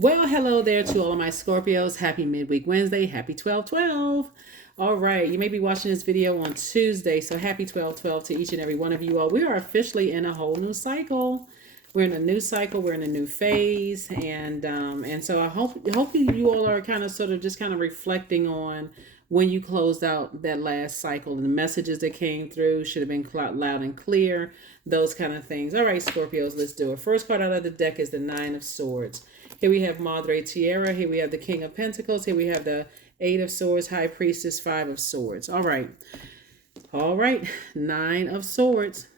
Well, hello there to all of my Scorpios. Happy Midweek Wednesday. Happy 12/12. All right, you may be watching this video on Tuesday, so happy 12/12 to each and every one of you all. We are officially in a whole new cycle. We're in a new cycle. We're in a new phase, and so I hope you all are kind of sort of just kind of reflecting on when you closed out that last cycle, the messages that came through should have been loud and clear, those kind of things. All right, Scorpios, let's do it. First card out of the deck is the Nine of Swords. Here we have Madre Tierra. Here we have the King of Pentacles. Here we have the Eight of Swords, High Priestess, Five of Swords. All right. All right. Nine of Swords.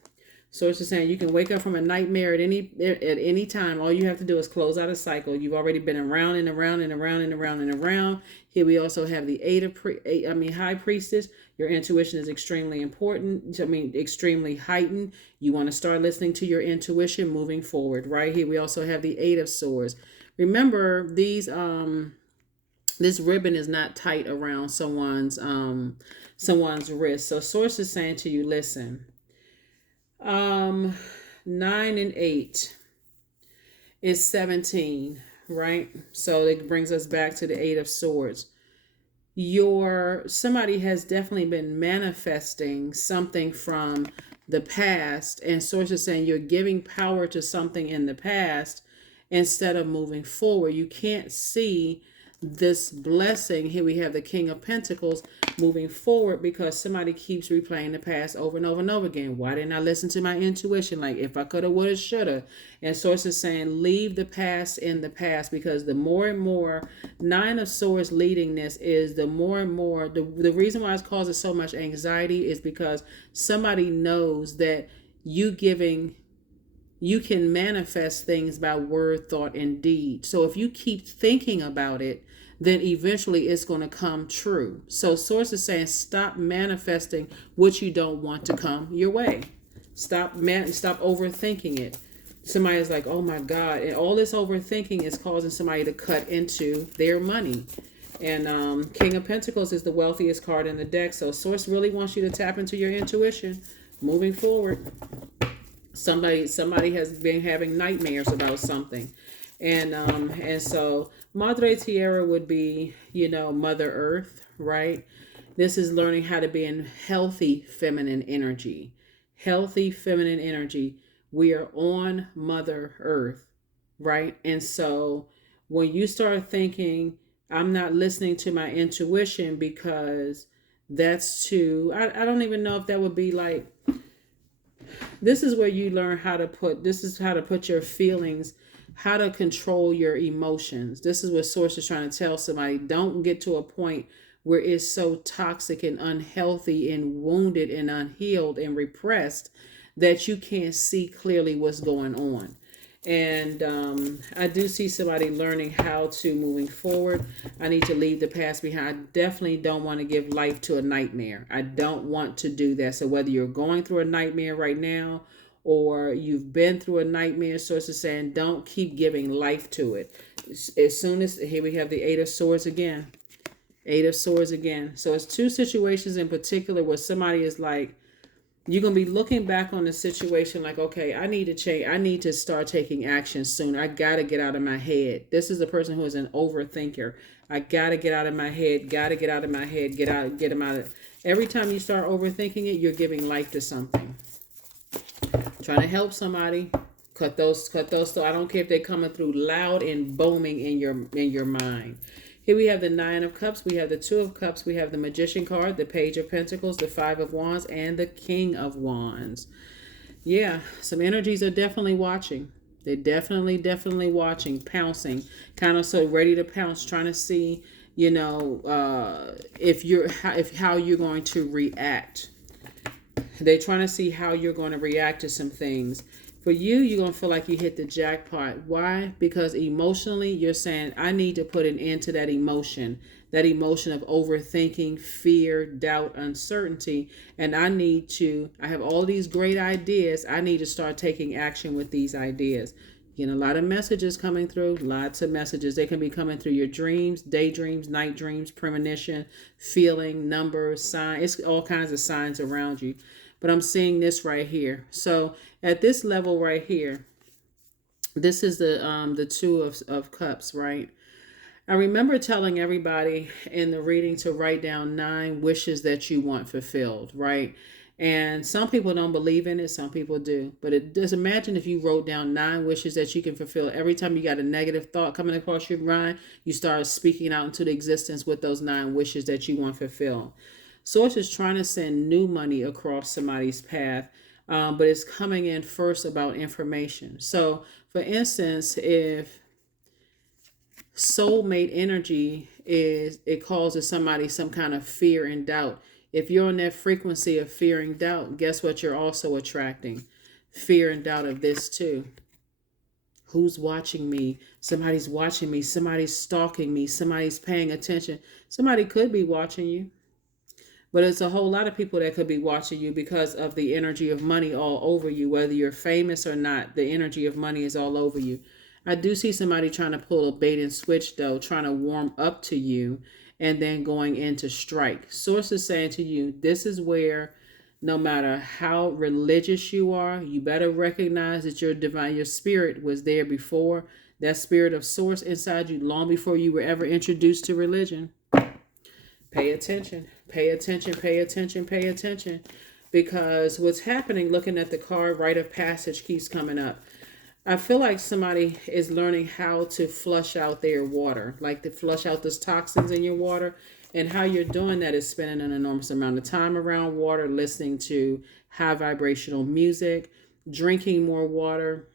Source is saying you can wake up from a nightmare at any time. All you have to do is close out a cycle. You've already been around and around and around and around and around. Here we also have the High Priestess. Your intuition is extremely important. Extremely heightened. You want to start listening to your intuition moving forward. Right here we also have the Eight of Swords. Remember, this ribbon is not tight around someone's wrist. So source is saying to you, listen, 9 and 8 is 17, right? So it brings us back to the Eight of Swords. Somebody has definitely been manifesting something from the past, and source is saying you're giving power to something in the past instead of moving forward. You can't see this blessing. Here we have the King of Pentacles moving forward because somebody keeps replaying the past over and over and over again. Why didn't I listen to my intuition? Like, if I coulda, woulda, shoulda. And source is saying leave the past in the past, because the more and more Nine of Swords leading this is the more and more the reason why it causes so much anxiety is because somebody knows that you can manifest things by word, thought, and deed. So if you keep thinking about it, then eventually it's going to come true. So source is saying stop manifesting what you don't want to come your way. Stop overthinking it. Somebody's like, oh my God. And all this overthinking is causing somebody to cut into their money. And King of Pentacles is the wealthiest card in the deck. So source really wants you to tap into your intuition moving forward. Somebody has been having nightmares about something. And so Madre Tierra would be, Mother Earth, right? This is learning how to be in healthy feminine energy. Healthy feminine energy. We are on Mother Earth, right? And so when you start thinking, I'm not listening to my intuition because that's too, I don't even know if that would be like, this is where you learn how to put your feelings, how to control your emotions. This is what source is trying to tell somebody. Don't get to a point where it's so toxic and unhealthy and wounded and unhealed and repressed that you can't see clearly what's going on. And I do see somebody learning how to, moving forward, I need to leave the past behind. I definitely don't want to give life to a nightmare. I don't want to do that. So whether you're going through a nightmare right now or you've been through a nightmare, source is saying don't keep giving life to it. As soon as, here we have the Eight of Swords again. Eight of Swords again. So it's two situations in particular where somebody is like, you're going to be looking back on the situation like, okay, I need to change. I need to start taking action soon. I got to get out of my head. This is a person who is an overthinker. I got to get out of my head. Got to get out of my head. Get them out of. Every time you start overthinking it, you're giving life to something. Trying to help somebody. Cut those. So I don't care if they're coming through loud and booming in your mind. Here we have the Nine of Cups, we have the Two of Cups, we have the Magician card, the Page of Pentacles, the Five of Wands, and the King of Wands. Yeah, some energies are definitely watching. They're definitely watching, pouncing, kind of so ready to pounce, trying to see, how you're going to react. They're trying to see how you're going to react to some things. For you, you're going to feel like you hit the jackpot. Why? Because emotionally, you're saying, I need to put an end to that emotion of overthinking, fear, doubt, uncertainty. And I have all these great ideas. I need to start taking action with these ideas. A lot of messages coming through, lots of messages. They can be coming through your dreams, daydreams, night dreams, premonition, feeling, numbers, signs. It's all kinds of signs around you. But I'm seeing this right here. So at this level right here, This is the two of cups, right? I remember telling everybody in the reading to write down 9 wishes that you want fulfilled, right? And some people don't believe in it, some people do. But it just imagine if you wrote down 9 wishes that you can fulfill. Every time you got a negative thought coming across your mind, you start speaking out into the existence with those 9 wishes that you want fulfilled. Source is trying to send new money across somebody's path, but it's coming in first about information. So, for instance, if soulmate energy is, it causes somebody some kind of fear and doubt. If you're on that frequency of fear and doubt, guess what you're also attracting? Fear and doubt of this too. Who's watching me? Somebody's watching me. Somebody's stalking me. Somebody's paying attention. Somebody could be watching you. But it's a whole lot of people that could be watching you because of the energy of money all over you. Whether you're famous or not, the energy of money is all over you. I do see somebody trying to pull a bait and switch, though, trying to warm up to you and then going into strike. Source is saying to you, this is where no matter how religious you are, you better recognize that your divine, your spirit was there before. That spirit of source inside you long before you were ever introduced to religion. Pay attention, pay attention, pay attention, pay attention. Because what's happening, looking at the card, rite of passage keeps coming up. I feel like somebody is learning how to flush out their water, like to flush out those toxins in your water. And how you're doing that is spending an enormous amount of time around water, listening to high vibrational music, drinking more water,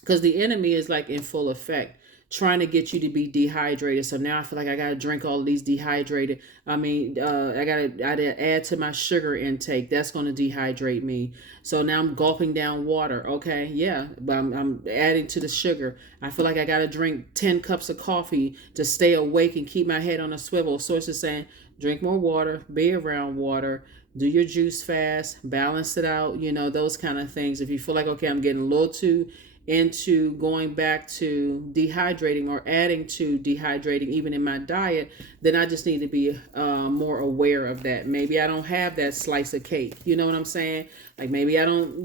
because the enemy is like in full effect trying to get you to be dehydrated. So now I feel like I gotta drink all of these dehydrated. I gotta add to my sugar intake. That's gonna dehydrate me. So now I'm gulping down water. Okay, yeah, but I'm adding to the sugar. I feel like I gotta drink 10 cups of coffee to stay awake and keep my head on a swivel. Source is saying, drink more water, be around water, do your juice fast, balance it out. Those kind of things. If you feel like, okay, I'm getting a little too into going back to dehydrating or adding to dehydrating even in my diet, then I just need to be more aware of that. Maybe I don't have that slice of cake. You know what I'm saying? Like maybe I don't,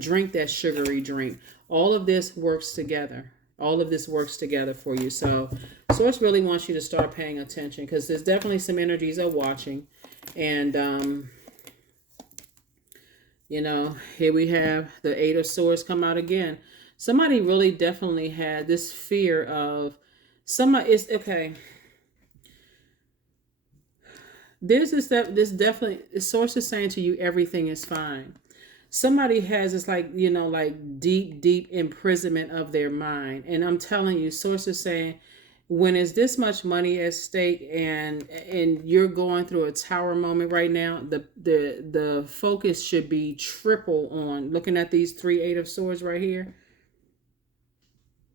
drink that sugary drink. All of this works together. All of this works together for you. So Source really wants you to start paying attention, because there's definitely some energies are watching. And, here we have the Eight of Swords come out again. Somebody really definitely had this fear of somebody. It's okay. This definitely, the source is saying to you, everything is fine. Somebody has this like deep imprisonment of their mind. And I'm telling you, source is saying, when is this much money at stake and you're going through a tower moment right now, the focus should be triple on looking at these 3 Eight of Swords right here.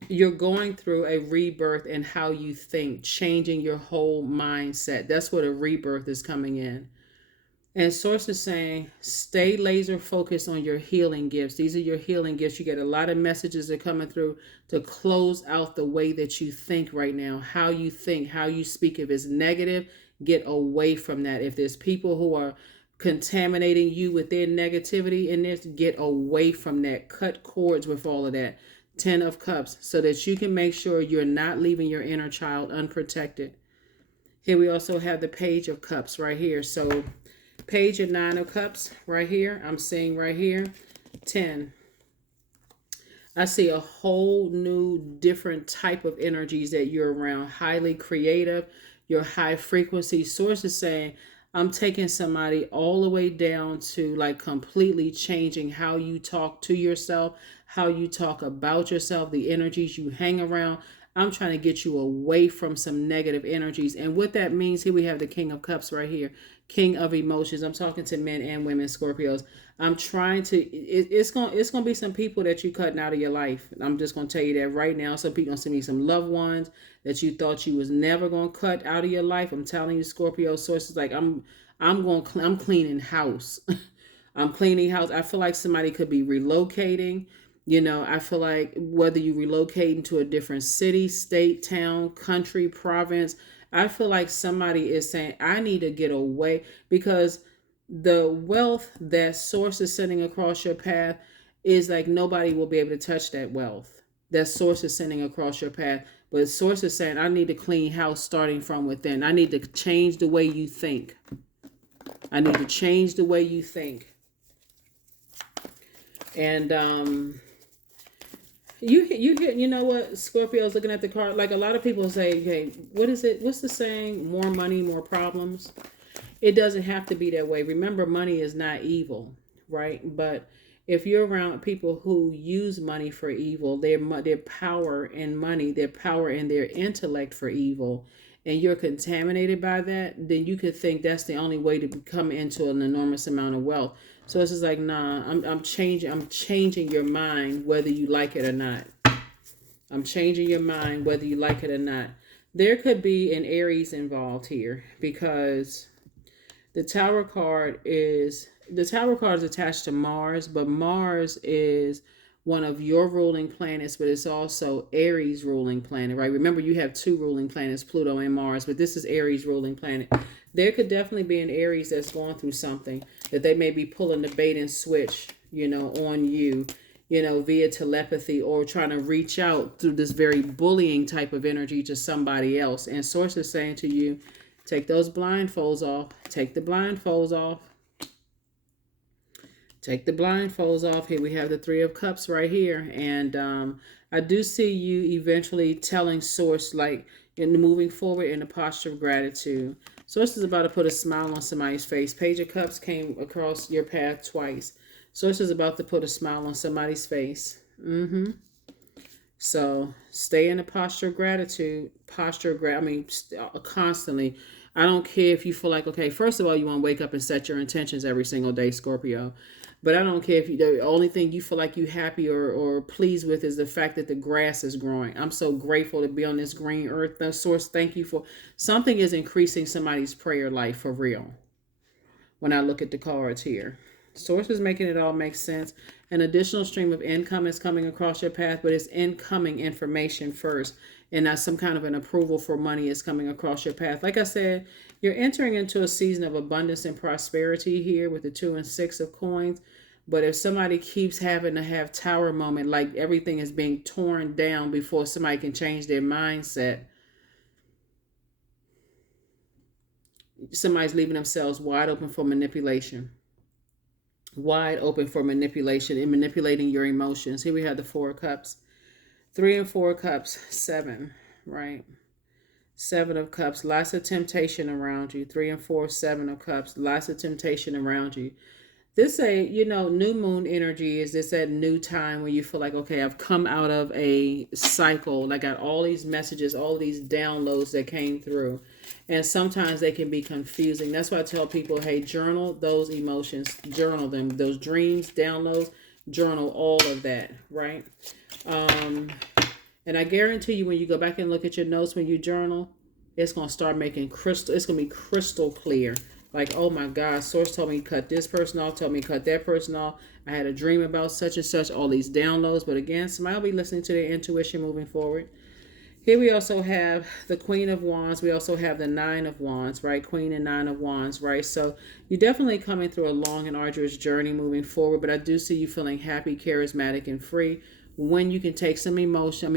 You're going through a rebirth in how you think, changing your whole mindset. That's what a rebirth is coming in. And Source is saying, stay laser focused on your healing gifts. These are your healing gifts. You get a lot of messages that are coming through to close out the way that you think right now. How you think, how you speak. If it's negative, get away from that. If there's people who are contaminating you with their negativity in this, get away from that. Cut cords with all of that. 10 of Cups, so that you can make sure you're not leaving your inner child unprotected. Here we also have the Page of Cups right here. So Page and 9 of Cups right here. I'm seeing right here 10. I see a whole new different type of energies that you're around. Highly creative. Your high frequency. Source is saying, I'm taking somebody all the way down to like completely changing how you talk to yourself, how you talk about yourself, the energies you hang around. I'm trying to get you away from some negative energies. And what that means, here we have the King of Cups right here. King of Emotions. I'm talking to men and women, Scorpios. I'm trying to, it's going to be some people that you cutting out of your life. I'm just going to tell you that right now. Some people going to send me some loved ones that you thought you was never going to cut out of your life. I'm telling you, Scorpio, sources like I'm cleaning house. I'm cleaning house. I feel like somebody could be relocating. I feel like whether you relocate into a different city, state, town, country, province, I feel like somebody is saying, I need to get away, because the wealth that Source is sending across your path is like nobody will be able to touch that wealth. that source is sending across your path. But source is saying, I need to clean house starting from within. I need to change the way you think. I need to change the way you think. And you know what, Scorpio's looking at the card. Like a lot of people say, hey, what is it? What's the saying? More money, more problems. It doesn't have to be that way. Remember, money is not evil, right? But if you're around people who use money for evil, their power in money, their power in their intellect for evil, and you're contaminated by that, then you could think that's the only way to come into an enormous amount of wealth. So it's just like, nah, I'm changing your mind whether you like it or not. I'm changing your mind whether you like it or not. There could be an Aries involved here because the Tower card is attached to Mars, but Mars is one of your ruling planets, but it's also Aries ruling planet, right? Remember, you have two ruling planets, Pluto and Mars, but this is Aries ruling planet. There could definitely be an Aries that's going through something that they may be pulling the bait and switch, on you, via telepathy, or trying to reach out through this very bullying type of energy to somebody else. And Source is saying to you, take those blindfolds off. Take the blindfolds off. Take the blindfolds off. Here we have the Three of Cups right here. And I do see you eventually telling Source, like, moving forward in a posture of gratitude. Source is about to put a smile on somebody's face. Page of Cups came across your path twice. Source is about to put a smile on somebody's face. So stay in a posture of gratitude. Constantly. I don't care if you feel like, okay, first of all, you want to wake up and set your intentions every single day, Scorpio. But I don't care if the only thing you feel like you happy or pleased with is the fact that the grass is growing. I'm so grateful to be on this green earth. The Source, thank you for something is increasing somebody's prayer life for real. When I look at the cards here, Source is making it all make sense. An additional stream of income is coming across your path, but it's incoming information first. And not some kind of an approval for money is coming across your path. Like I said, you're entering into a season of abundance and prosperity here with the 2 and 6 of coins. But if somebody keeps having to have tower moment, like everything is being torn down before somebody can change their mindset, somebody's leaving themselves wide open for manipulation. Wide open for manipulation and manipulating your emotions. Here we have the 4 of Cups. 3 and 4 cups, 7, right? 7 of Cups, lots of temptation around you. 3 and 4, 7 of Cups, lots of temptation around you. This new moon energy is this that new time when you feel like, okay, I've come out of a cycle. And I got all these messages, all these downloads that came through. And sometimes they can be confusing. That's why I tell people, hey, journal those emotions, journal them, those dreams, downloads, journal all of that, right? And I guarantee you when you go back and look at your notes, when you journal, it's going to start making it's going to be crystal clear. Like, oh my God, Source told me to cut this person off, told me to cut that person off. I had a dream about such and such, all these downloads. But again, somebody will be listening to their intuition moving forward. Here we also have the Queen of Wands. We also have the 9 of Wands, right? Queen and 9 of Wands, right? So you're definitely coming through a long and arduous journey moving forward. But I do see you feeling happy, charismatic, and free when you can take some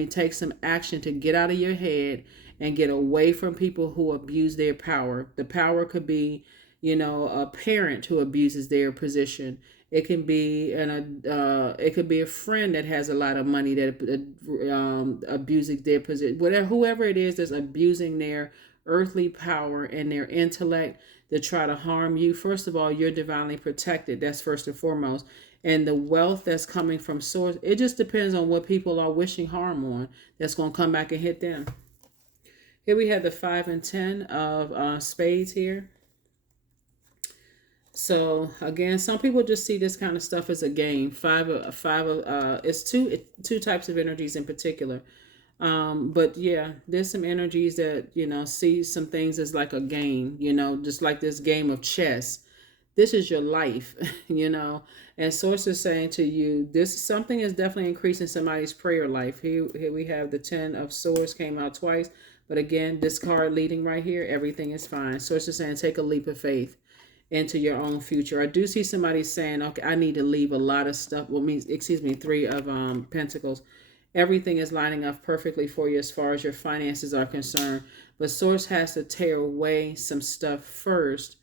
take some action to get out of your head and get away from people who abuse their power. The power could be, a parent who abuses their position. It can be it could be a friend that has a lot of money that abusing their position. Whoever it is that's abusing their earthly power and their intellect to try to harm you. First of all, you're divinely protected. That's first and foremost. And the wealth that's coming from Source, it just depends on what people are wishing harm on. That's going to come back and hit them. Here we have the 5 and 10 of spades here. So again, some people just see this kind of stuff as a game. It's two types of energies in particular. But yeah, there's some energies that, see some things as like a game, just like this game of chess. This is your life, and Source is saying to you, something is definitely increasing somebody's prayer life. Here we have the 10 of Swords came out twice. But again, this card leading right here, everything is fine. Source is saying, take a leap of faith into your own future. I do see somebody saying, okay, I need to leave a lot of stuff. 3 of Pentacles. Everything is lining up perfectly for you as far as your finances are concerned. But source has to tear away some stuff first,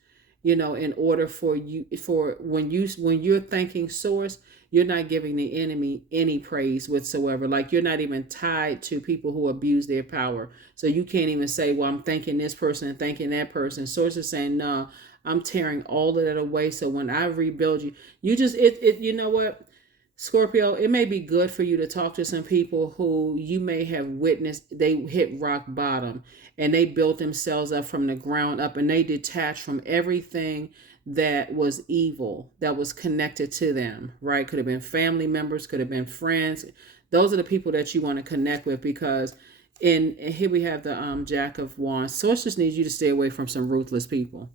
in order for you, for when you're thanking source, you're not giving the enemy any praise whatsoever. Like, you're not even tied to people who abuse their power. So you can't even say, well, I'm thanking this person and thanking that person. Source is saying, no, I'm tearing all of that away. So when I rebuild you, you just, you know what? Scorpio, it may be good for you to talk to some people who you may have witnessed they hit rock bottom and they built themselves up from the ground up, and they detached from everything that was evil that was connected to them, right? Could have been family members, could have been friends. Those are the people that you want to connect with, because here we have the Jack of Wands. Source just needs you to stay away from some ruthless people.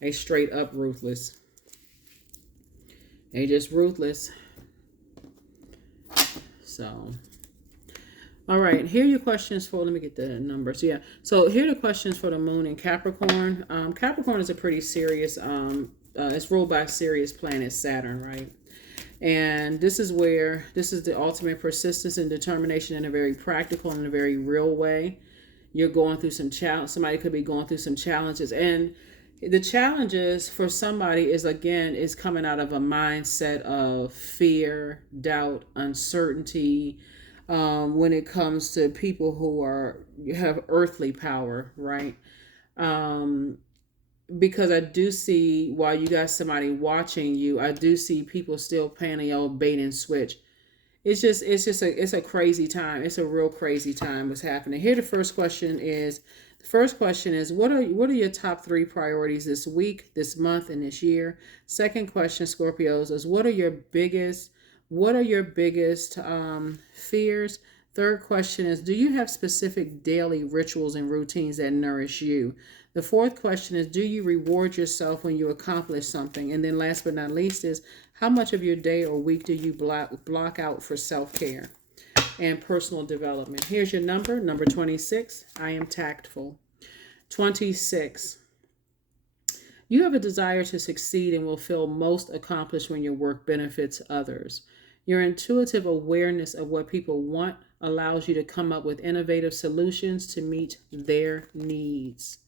They straight up ruthless. They just ruthless. So, all right, here are your questions for, let me get the numbers. Yeah, so here are the questions for the moon in Capricorn. Capricorn is a pretty serious, it's ruled by a serious planet, Saturn, right? And this is the ultimate persistence and determination in a very practical and a very real way. You're going through some challenge. Somebody could be going through some challenges, and the challenges for somebody is coming out of a mindset of fear, doubt, uncertainty. When it comes to people who have earthly power, right? Because I do see, while you got somebody watching you, I do see people still playing the old bait and switch. It's a crazy time. It's a real crazy time what's happening here. The first question is what are your top 3 priorities this week, this month, and this year? Second question, Scorpios, is what are your biggest fears? Third question is, do you have specific daily rituals and routines that nourish you? The fourth question is, do you reward yourself when you accomplish something? And then last but not least is, how much of your day or week do you block out for self-care and personal development? Here's your number 26. I am tactful. 26. You have a desire to succeed and will feel most accomplished when your work benefits others. Your intuitive awareness of what people want allows you to come up with innovative solutions to meet their needs.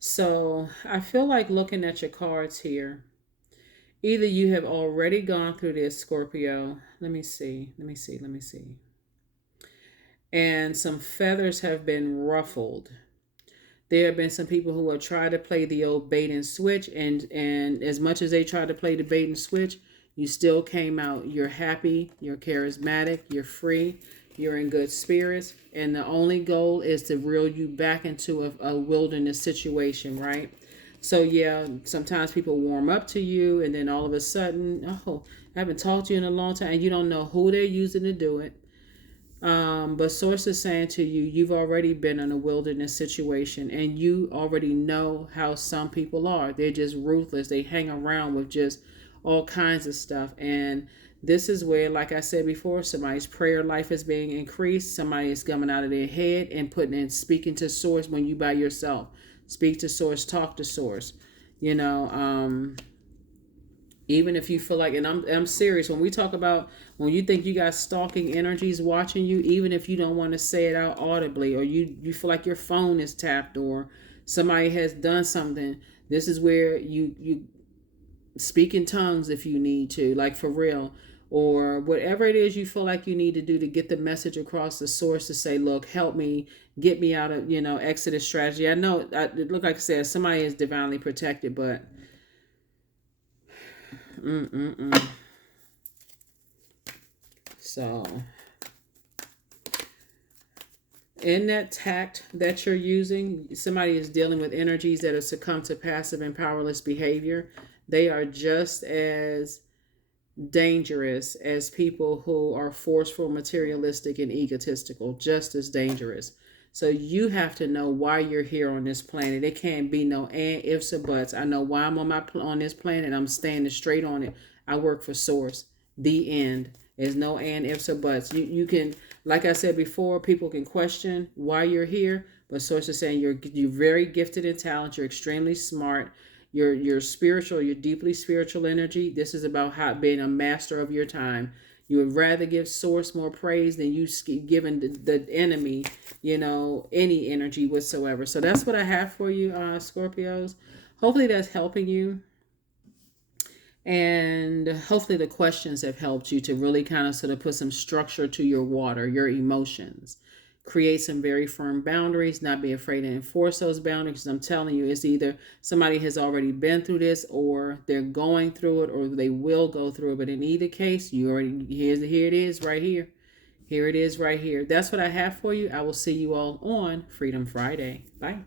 So I feel like looking at your cards here, either you have already gone through this, Scorpio. Let me see. And some feathers have been ruffled. There have been some people who have tried to play the old bait and switch, and as much as they tried to play the bait and switch, you still came out. You're happy, you're charismatic, you're free, you're in good spirits, and the only goal is to reel you back into a wilderness situation, right? So yeah, sometimes people warm up to you, and then all of a sudden, oh, I haven't talked to you in a long time, and you don't know who they're using to do it. But source is saying to you, you've already been in a wilderness situation, and you already know how some people are. They're just ruthless. They hang around with just all kinds of stuff. And this is where, like I said before, somebody's prayer life is being increased. Somebody is coming out of their head and speaking to source when you by yourself. Speak to source, talk to source. Even if you feel like, and I'm serious, when we talk about, when you think you got stalking energies watching you, even if you don't want to say it out audibly, or you feel like your phone is tapped, or somebody has done something, this is where you speak in tongues if you need to, like for real, or whatever it is you feel like you need to do to get the message across the source to say, look, help me, get me out of, Exodus strategy. I know, it look like I said, somebody is divinely protected, but so in that tact that you're using, somebody is dealing with energies that have succumbed to passive and powerless behavior. They are just as dangerous as people who are forceful, materialistic, and egotistical, just as dangerous. So you have to know why you're here on this planet. It can't be no and, ifs, or buts. I know why I'm on this planet. I'm standing straight on it. I work for source. The end. There's no and, ifs, or buts. You can, like I said before, people can question why you're here, but source is saying you're very gifted and talented. You're extremely smart. your spiritual, your deeply spiritual energy. This is about how being a master of your time. You would rather give source more praise than you giving the enemy, any energy whatsoever. So that's what I have for you, Scorpios. Hopefully that's helping you. And hopefully the questions have helped you to really kind of sort of put some structure to your water, your emotions. Create some very firm boundaries, not be afraid to enforce those boundaries. I'm telling you, it's either somebody has already been through this, or they're going through it, or they will go through it. But in either case, here it is right here. Here it is right here. That's what I have for you. I will see you all on Freedom Friday. Bye.